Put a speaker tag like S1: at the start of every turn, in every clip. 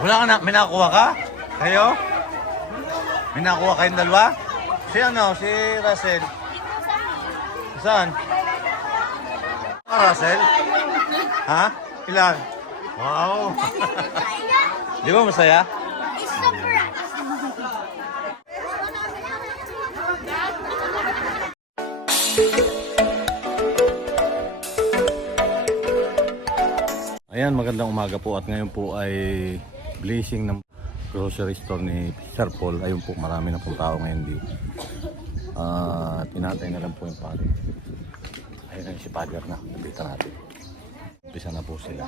S1: Wala ka na, may nakuha ka? Kayo? May nakuha kayong dalawa? Si ano, si Russell. Saan? Ah, Russell? Ha? Ilan? Wow! Di ba masaya? Ayan, magandang umaga po at ngayon po ay blazing ng grocery store ni Sir Paul. Ayun po, marami na pong tao ngayon dito. Ah, tinatay na lang po yung pare. Ayun na si Padre na, nabita natin. Umpisa na po sila.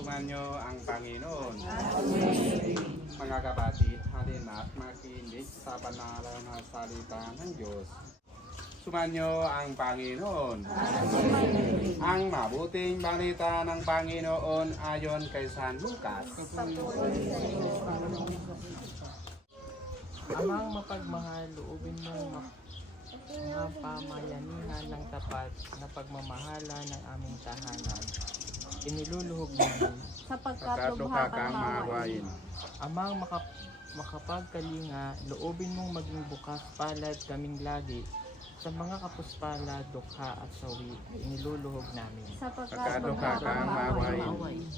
S2: Sumanyo ang Panginoon. Mga kapatid, halina't makinig sa banal na salita ng Diyos. Sumanyo ang Panginoon. Ang mabuting balita ng Panginoon ayon kay San Lucas.
S3: Amang mapagmahal, loobin ma- mga pamayanihan ng tapat na pagmamahala ng aming tahanan. Iniluluhog namin.
S4: Sapagkat
S2: Pagkatuka kang mawain.
S3: Amang maka- makapagkalinga, loobin mong maging bukas palad kaming lagi sa mga kapuspala, dukha at sawi. Iniluluhog namin.
S2: Pagkatuka kang mawain.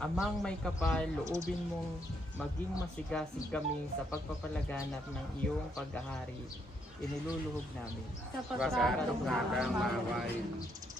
S3: Amang may kapal, loobin mong maging masigasig kami sa pagpapalaganap ng iyong paghahari. Iniluluhog namin.
S2: Pagkatuka kang mawain.
S1: ah,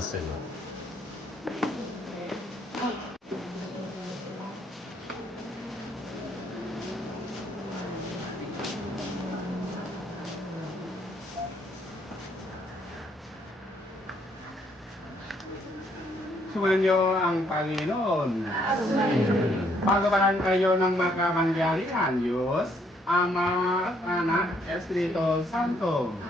S1: sila.
S2: Sumanyo ang Panginoon. Pagabalan kayo ng makapangyarihan, Diyos, Ama, Anak, Espiritu Santo.
S1: Ako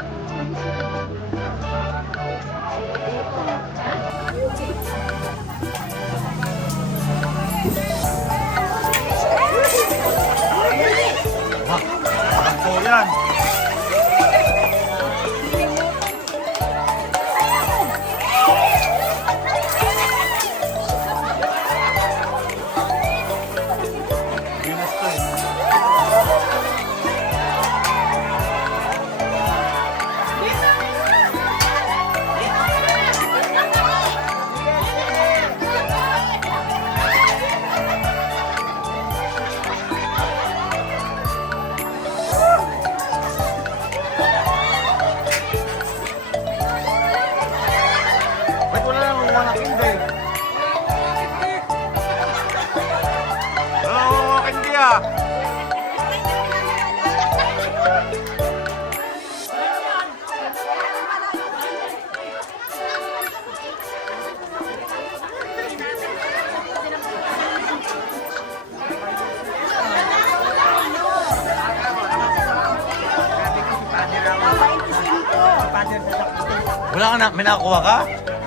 S1: may nakuha ka?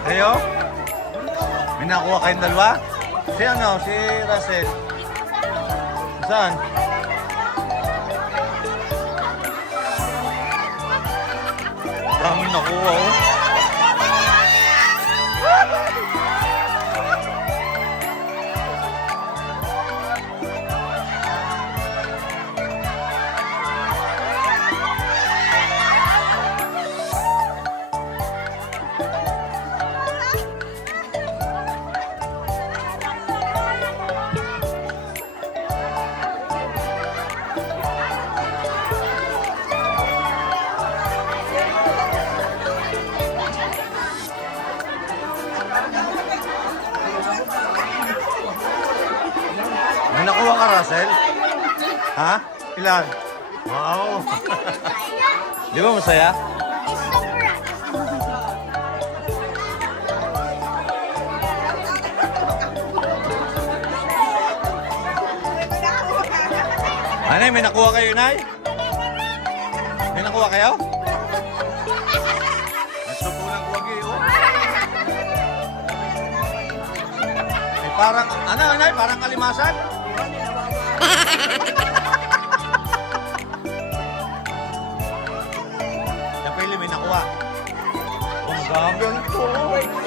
S1: Kayo? May nakuha kayong dalawa? Si ano, si Russell. Saan? Dami nakuha oh. Ha? Ilan? Wow! Di ba masaya? Anay, may nakuha kayo, Nay? May nakuha kayo? Po ng wagi, oh. Ay, parang, ano, Nay? Parang kalimasan? Ang dami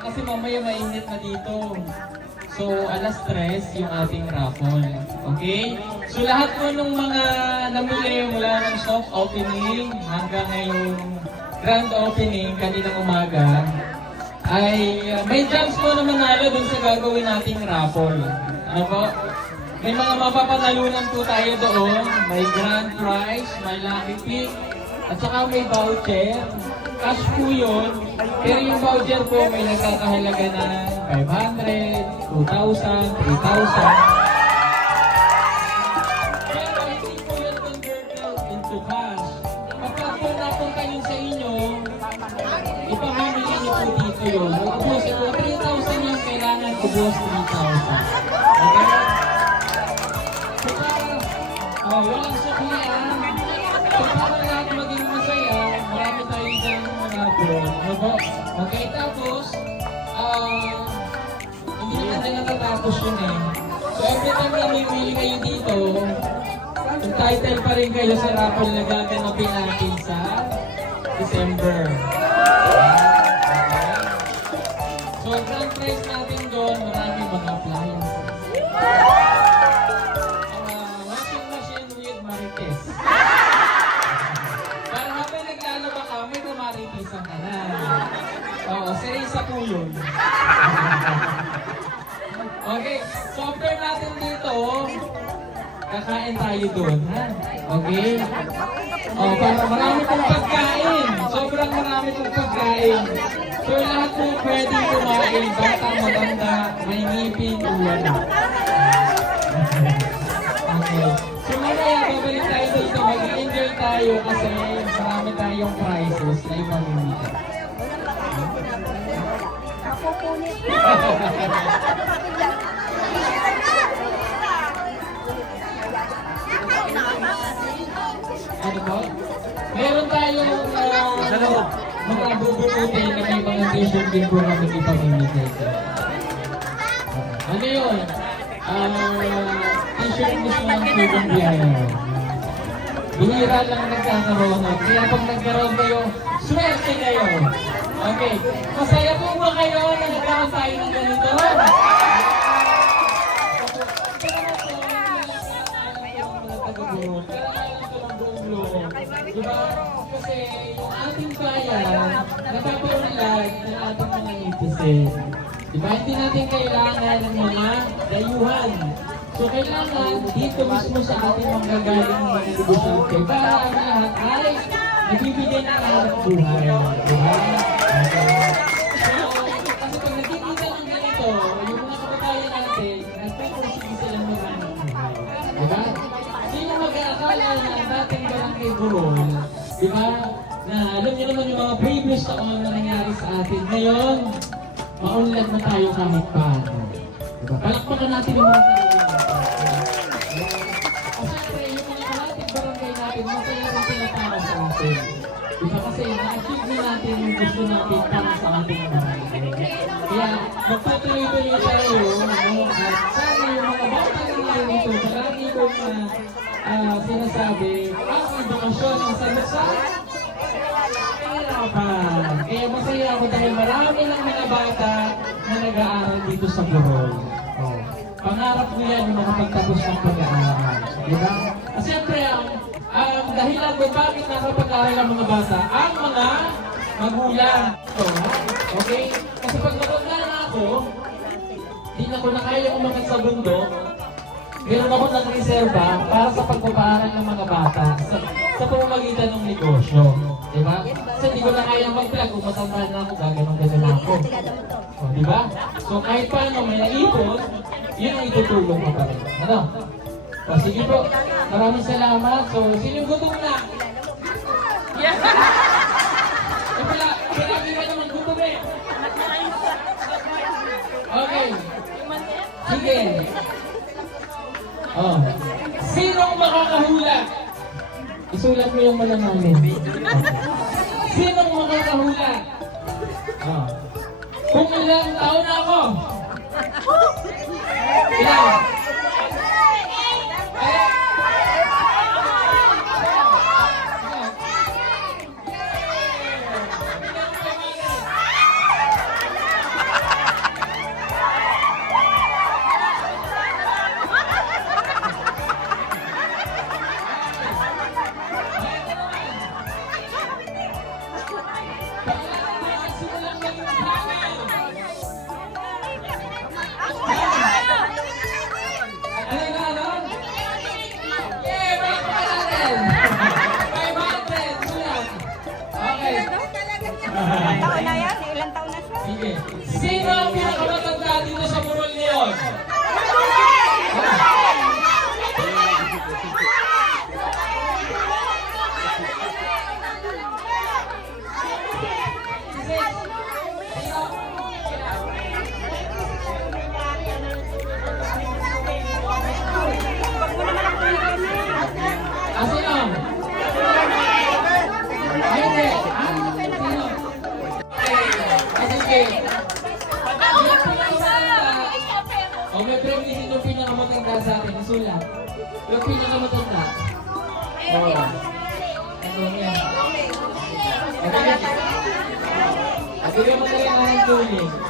S3: kasi mamaya mainit na dito. So alas 3 yung ating raffle. Okay? So lahat po nung mga namuli mula ng soft opening hanggang ngayong grand opening kaninang umaga, ay uh, may chance po na manalo dun sa gagawin nating raffle. Ano po? May mga mapapanalunan po tayo doon. May grand prize, may lucky pick, at saka may voucher. Cash po yun. Pero yung voucher po may nagkakahalaga na 500, 2,000, 3,000. Pero hindi po yun converted into cash. Kapag po napunta yun sa inyo, ipamimili niyo po dito yun. Ubusin ko, 3,000 yung kailangan ubos 3,000. Ano po? Okay, tapos, ah, hindi naman din natatapos yun eh. So every time na mamimili kayo dito, entitled pa rin kayo sa raffle na gaganapin natin sa December. Okay, so after natin dito, kakain tayo doon, ha? Okay? Oh, para marami pong pagkain. Sobrang marami pong pagkain. So lahat po pwede kumain. Bata, matanda, may ngipin, wala. Okay. So mamaya babalik tayo dito. Mag-enjoy tayo kasi marami tayong prizes na ipamimigay. Ano po? Meron tayong uh, mga bubunutin na may mga t-shirt din po kami ipamimigay. Ano yun? Ah, t-shirt mismo ng Tubong Biyaya. Bihira lang nagkakaroon. Kaya pag nagkaroon kayo, swerte kayo. Okay. Masaya po ba kayo na nagkaroon tayo ng ganito? Diba? Kasi yung ating bayan, napapaunlad ng ating mga netizen. Diba? Hindi natin kailangan ng mga dayuhan. So kailangan dito mismo sa ating manggagaling ng mga negosyante para ang lahat ay nagbibigay ng buhay. Diba? Kasi pag nakikita ng ganito, yung mga kababayan natin, nagpupursige silang buhay. Diba? Sino mag-aakala na ang dating barangay Burol, di ba? Na alam niyo naman yung mga previous taon na nangyari sa atin. Ngayon, maunlad na tayo kahit paano. Diba? Palakpakan natin yung mga magpatuloy-tuloy tayo, ano, at sana yung mga bata na narito, palagi kong uh, ah, sinasabi, ang edukasyon ang sagot sa kahirapan. Kaya masaya ako dahil marami ng mga bata na nag-aaral dito sa Burol. Oh. Pangarap ko yung makapagtapos ng pag-aaral. Di ba? At siyempre, ang, ang dahilan kung bakit nakapag-aaral ang mga bata, ang mga magulang. Okay? Kasi pag matanda na ako, di na ko na kaya umakit sa bundok, meron ako ng reserba para sa pagpapaaral ng mga bata sa, sa pamamagitan ng negosyo. Di ba? Kasi di ko na kaya mag-vlog kung matanda na ako, gaganong ganun ako. O, di ba? So kahit paano may naipon, yun ang itutulong ko pa rin. Ano? O, sige po. Maraming salamat. So, sino gutom na? Yeah! Eh, pala, palagi ka naman gutom eh. Okay. Sige. Oh. Sinong makakahula? Isulat mo yung malalamin. Okay. Sinong makakahula? Oh. Kung ilang taon na ako? Ilan?
S4: Taon na yan? Ilang taon na siya?
S3: Sige. Yung pinakamatanda. Oo. Ano yan? Okay. At bigyan mo na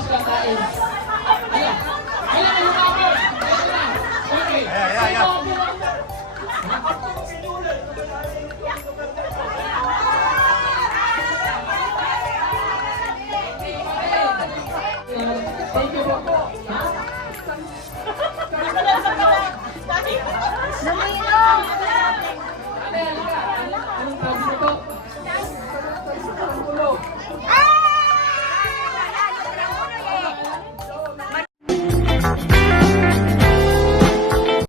S3: Tapos kakain. Ayan. Ayan ang humapon. Ayan. Okay.
S1: Ayan, ayan, ayan.
S3: Thank you po. Ha? Namino!